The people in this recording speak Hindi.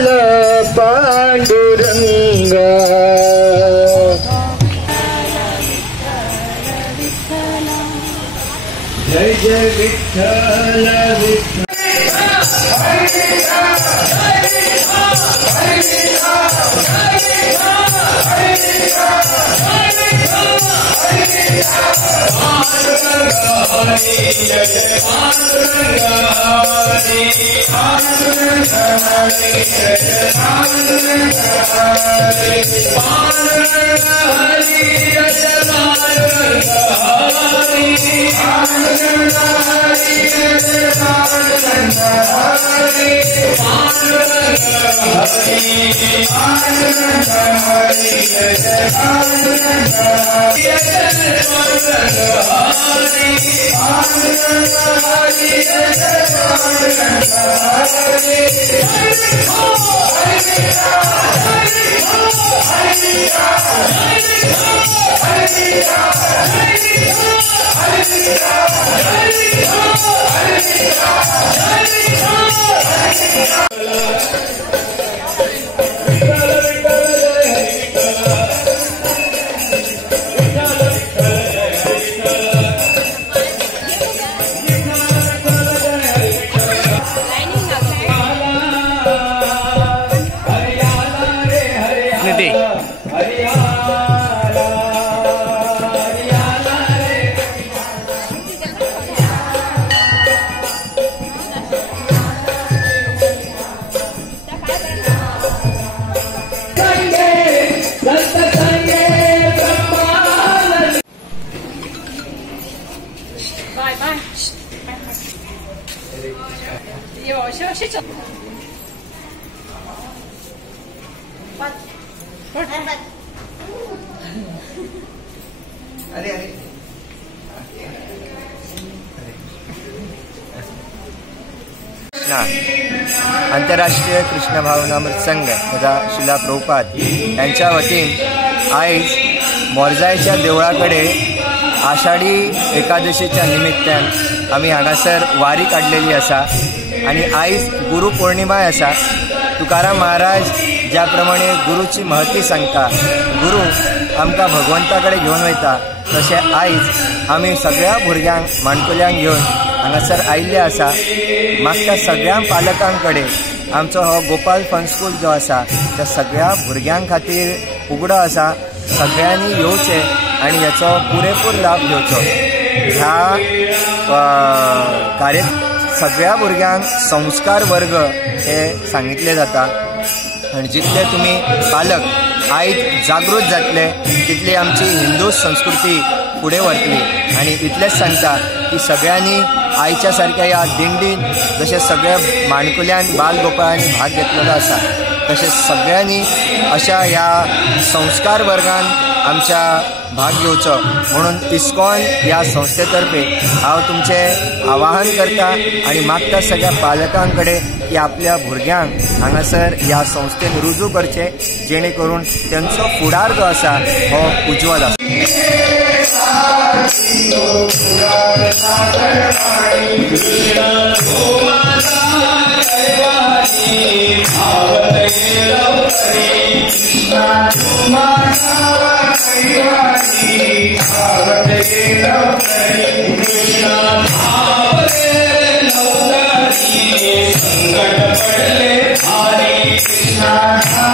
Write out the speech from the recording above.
विठ्ठल पांडुरंगा। जय जय विठ्ठल विठ्ठल। आंतरराष्ट्रीय कृष्ण भावनामृत संघ तथा शिला प्रभुपाद यांच्या वतीन आज मोरजायच्या देवळाकडे आषाढी एकादशीच्या निमित्तान आम्ही हांगासर वारी काढलेली आसा आणि आज गुरुपौर्णिमा आसा। तुकाराम महाराज ज्या प्रमाणे गुरुची महती सांगता, गुरु आमकां भगवंताकडे घेवन वयता, तशें आज आमी सगळ्या भुरग्यांक माणकुल्यांक घेवन हांगासर आयिल्ले आसा। मागच्या सगळ्या पालकांकडे आमचो हो गोपाल फन स्कूल जो आसा त्या सगळ्या भुरग्यां खातीर उगडो आसा। सगळ्यांनी येवचे आणि ह्याचो पुरेपूर लाभ घेवचो। ह्या सगळ्या भुरग्यांक संस्कार वर्ग हे सांगितले जाता आणि जितले तुम्ही पालक आयज जागृत जातले तितली आमची हिंदू संस्कृती पुढे वरतली। आणि इतलेच सांगता की सगळ्यांनी आयच्या सारख्या ह्या दिंडीन जशें सगळ्या माणकुल्यान बालगोपाळांनी भाग घेतलेलो आसा तशेंच सगळ्यांनी अशा ह्या संस्कार वर्गान आमच्या भाग घेवचो म्हणून इस्कॉन ह्या संस्थेतर्फे हांव तुमचें आवाहन करता आणि मागता सगळ्या पालकांकडे की आपल्या भुरग्यांक हांगासर ह्या संस्थेन रुजू करचे जेणे करून त्यांचो फुडार जो आसा हो उज्वल आसा। संकट पडले हरे कृष्णा।